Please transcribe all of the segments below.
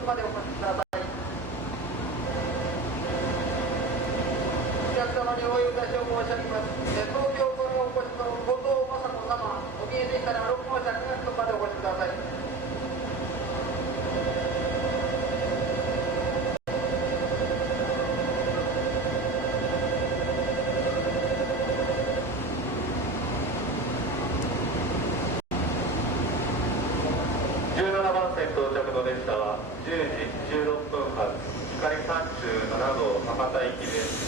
速までお越しください。お客様にお呼び出しを申し上げます。東京からお越しの後藤雅子様、お見えでしたら6号車9速までお越しください。17番線到着の列車は10時16分発光37号博多行きです。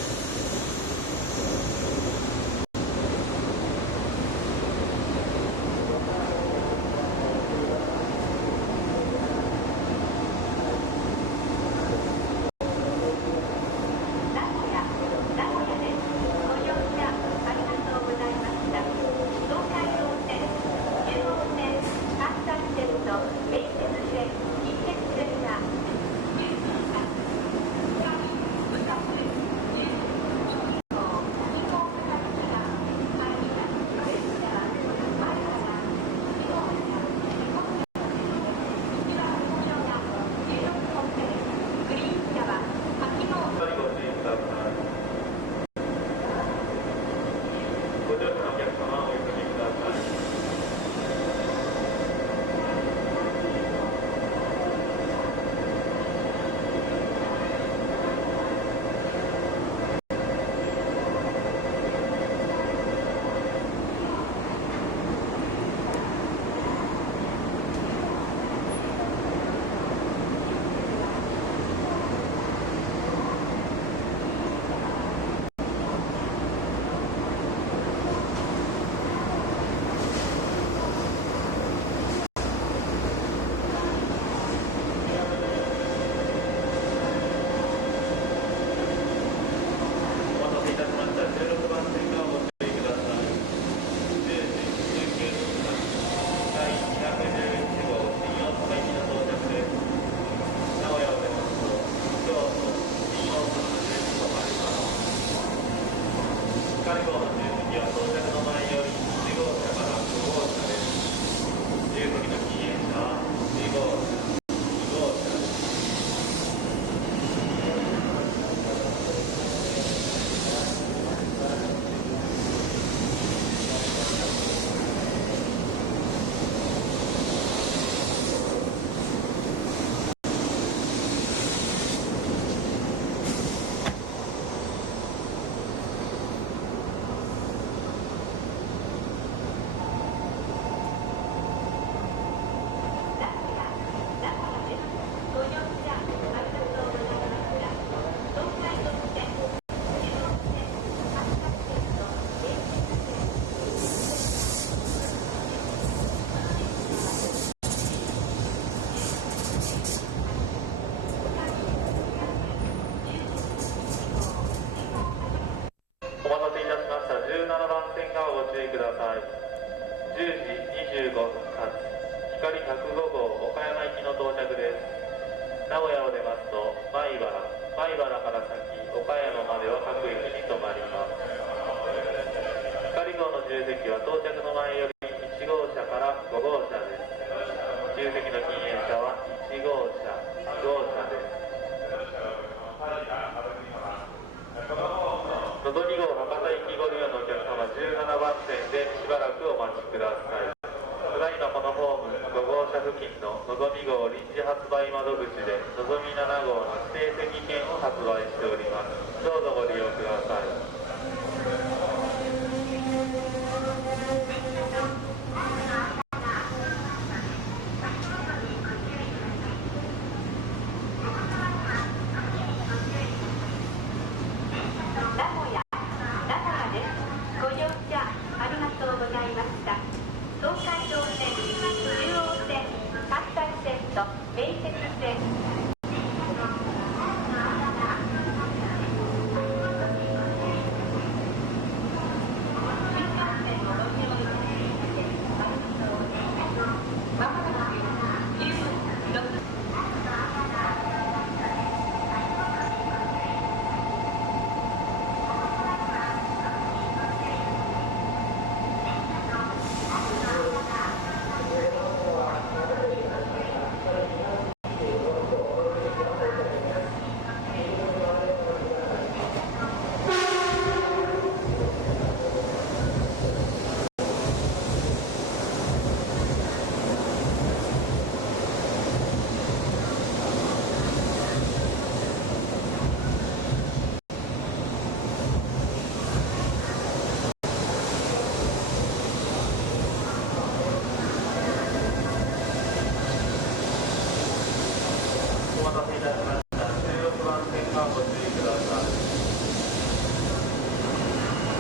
待たせいたしました。16番線がご注意ください。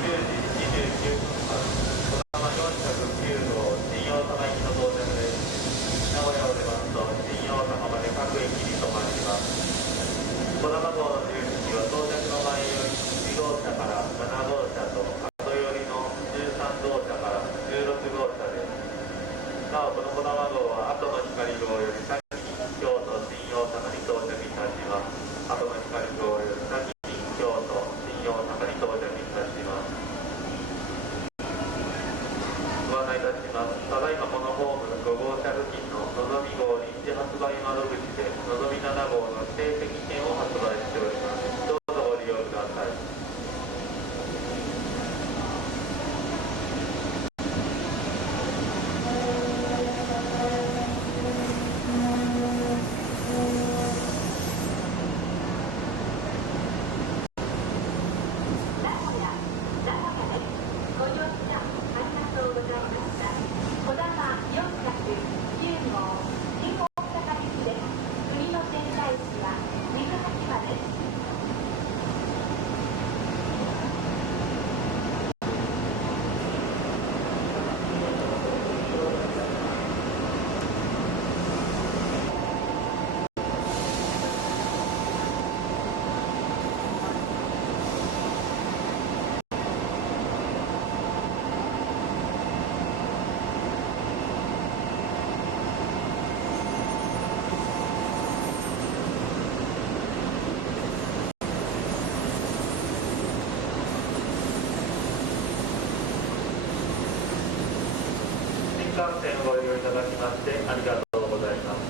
10時29分発、小玉409号新大阪行きの到着です。名古屋を出ますと新大阪まで各駅に停まります。小玉号の重機は到着の前より1号車から7号車と後寄りの13号車から16号車です。なおこの小玉号は後の光号より先に京都新大阪に到着いたします。後の光号より先に京都新大阪に到着いたします。ご案内いたします。ただいまこのホーム5号車付近ののぞみ号臨時発売窓口でのぞみ7号の指定席券を発売しております。どうぞご利用ください。新幹線をご利用いただきましてありがとうございます。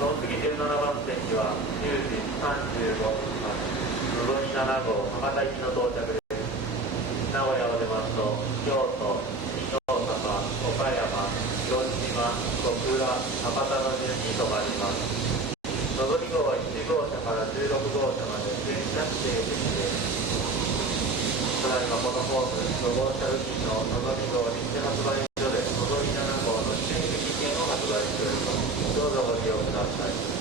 その次17番線には10時35分発のぞみ7号博多行きの到着です。名古屋を出ますと京都、新大阪、岡山、広島、小倉、博多の順に停まります。のぞみ号は1号車から16号車まで全車指定席です。ただいまこのホーム5号車付近ののぞみ号臨時発売所でのぞみ7号の指定席券を発売しております。どうぞご利用ください。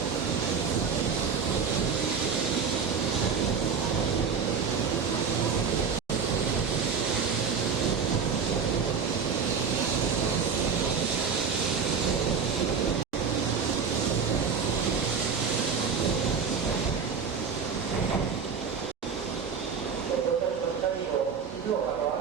静岡から